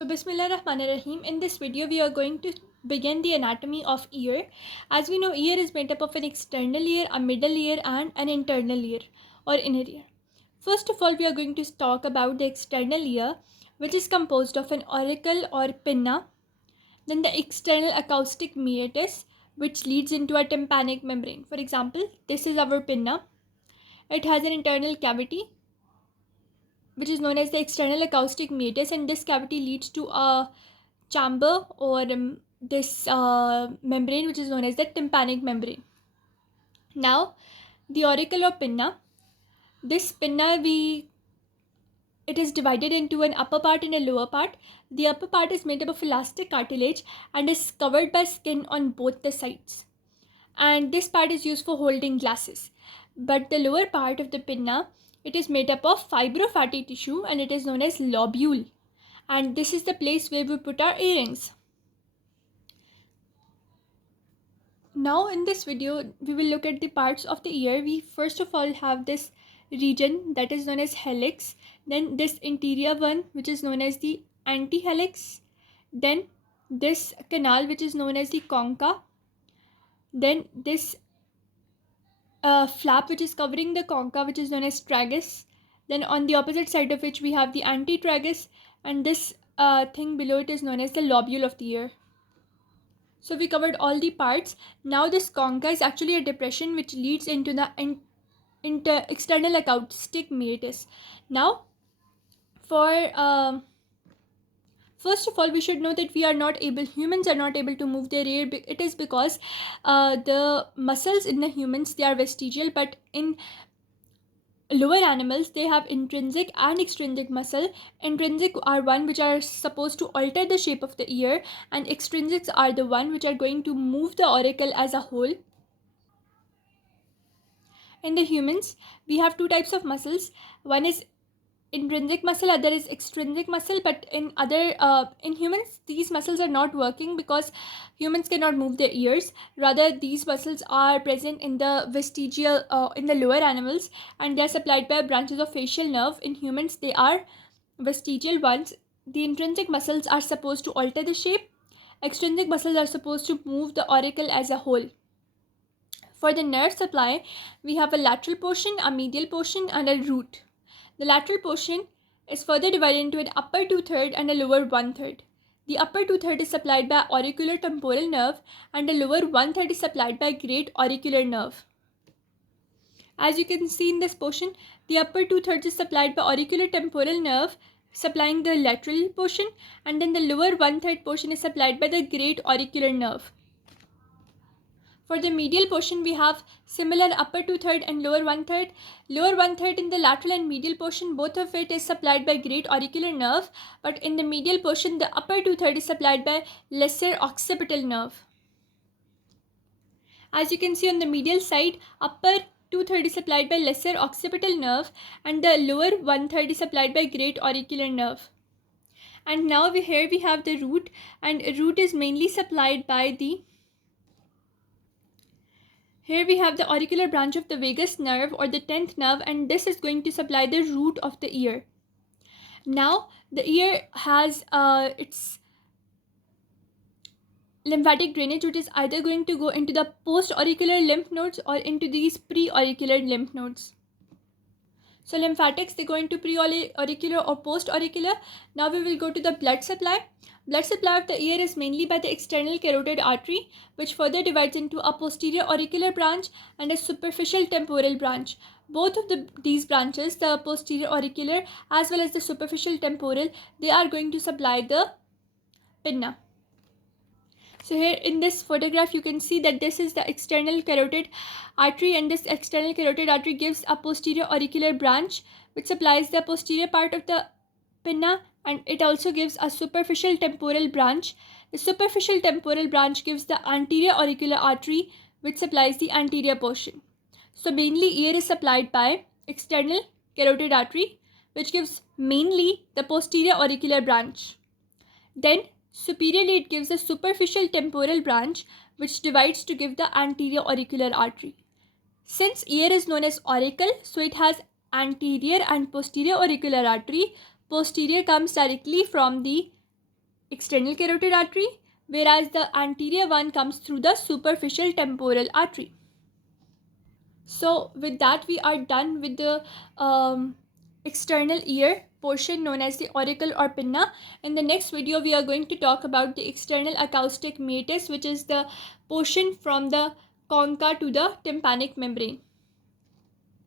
So Bismillahirrahmanirrahim. In this video, we are going to begin the anatomy of ear. As we know, ear is made up of an external ear, a middle ear, and an internal ear or inner ear. First of all, we are going to talk about the external ear, which is composed of an auricle or pinna, then the external acoustic meatus, which leads into a tympanic membrane. For example, this is our pinna. It has an internal cavity which is known as the external acoustic meatus, and this cavity leads to a chamber or this membrane which is known as the tympanic membrane. Now, the auricle or pinna. This pinna it is divided into an upper part and a lower part. The upper part is made up of elastic cartilage and is covered by skin on both the sides. And this part is used for holding glasses. But the lower part of the pinna, it is made up of fibrofatty tissue and it is known as lobule. And this is the place where we put our earrings. Now in this video, we will look at the parts of the ear. We first of all have this region that is known as helix, then this interior one which is known as the antihelix, then this canal which is known as the concha, then this flap which is covering the concha which is known as tragus, then on the opposite side of which we have the antitragus, and this thing below it is known as the lobule of the ear. So we covered all the parts. Now this concha is actually a depression which leads into the external acoustic meatus. Now for first of all, we should know that humans are not able to move their ear. It is because the muscles in the humans, they are vestigial, but in lower animals they have intrinsic and extrinsic muscle. Intrinsic are one which are supposed to alter the shape of the ear, and extrinsics are the one which are going to move the auricle as a whole. In the humans, we have two types of muscles. One is intrinsic muscle, other is extrinsic muscle, but in humans these muscles are not working because humans cannot move their ears. Rather, these muscles are present in the vestigial in the lower animals, and they are supplied by branches of facial nerve. In humans, they are vestigial ones. The intrinsic muscles are supposed to alter the shape. Extrinsic muscles are supposed to move the auricle as a whole. For the nerve supply, we have a lateral portion, a medial portion, and a root. The lateral portion is further divided into an upper 2/3 and a lower 1/3. The upper 2/3 is supplied by auricular temporal nerve, and the lower 1/3 is supplied by great auricular nerve. As you can see in this portion, the upper 2/3 is supplied by auricular temporal nerve, supplying the lateral portion, and then the lower 1/3 portion is supplied by the great auricular nerve. For the medial portion, we have similar upper 2/3 and lower 1/3. Lower 1/3 in the lateral and medial portion, both of it is supplied by great auricular nerve, but in the medial portion, the upper 2/3 is supplied by lesser occipital nerve. As you can see on the medial side, upper 2/3 is supplied by lesser occipital nerve, and the lower 1/3 is supplied by great auricular nerve. And now here we have the root, and root is mainly supplied by the Here we have the auricular branch of the vagus nerve or the 10th nerve, and this is going to supply the root of the ear. Now the ear has its lymphatic drainage, which is either going to go into the post-auricular lymph nodes or into these pre-auricular lymph nodes. So lymphatics, they go into pre-auricular or post-auricular. Now we will go to the blood supply. Blood supply of the ear is mainly by the external carotid artery, which further divides into a posterior auricular branch and a superficial temporal branch. Both of these branches, the posterior auricular as well as the superficial temporal, they are going to supply the pinna. So here in this photograph, you can see that this is the external carotid artery, and this external carotid artery gives a posterior auricular branch which supplies the posterior part of the pinna, and it also gives a superficial temporal branch. The superficial temporal branch gives the anterior auricular artery which supplies the anterior portion. So mainly ear is supplied by external carotid artery, which gives mainly the posterior auricular branch. Then superiorly, it gives the superficial temporal branch which divides to give the anterior auricular artery. Since ear is known as auricle, so it has anterior and posterior auricular artery. Posterior comes directly from the external carotid artery, whereas the anterior one comes through the superficial temporal artery. So with that, we are done with the external ear portion known as the auricle or pinna. In the next video, we are going to talk about the external acoustic meatus, which is the portion from the concha to the tympanic membrane.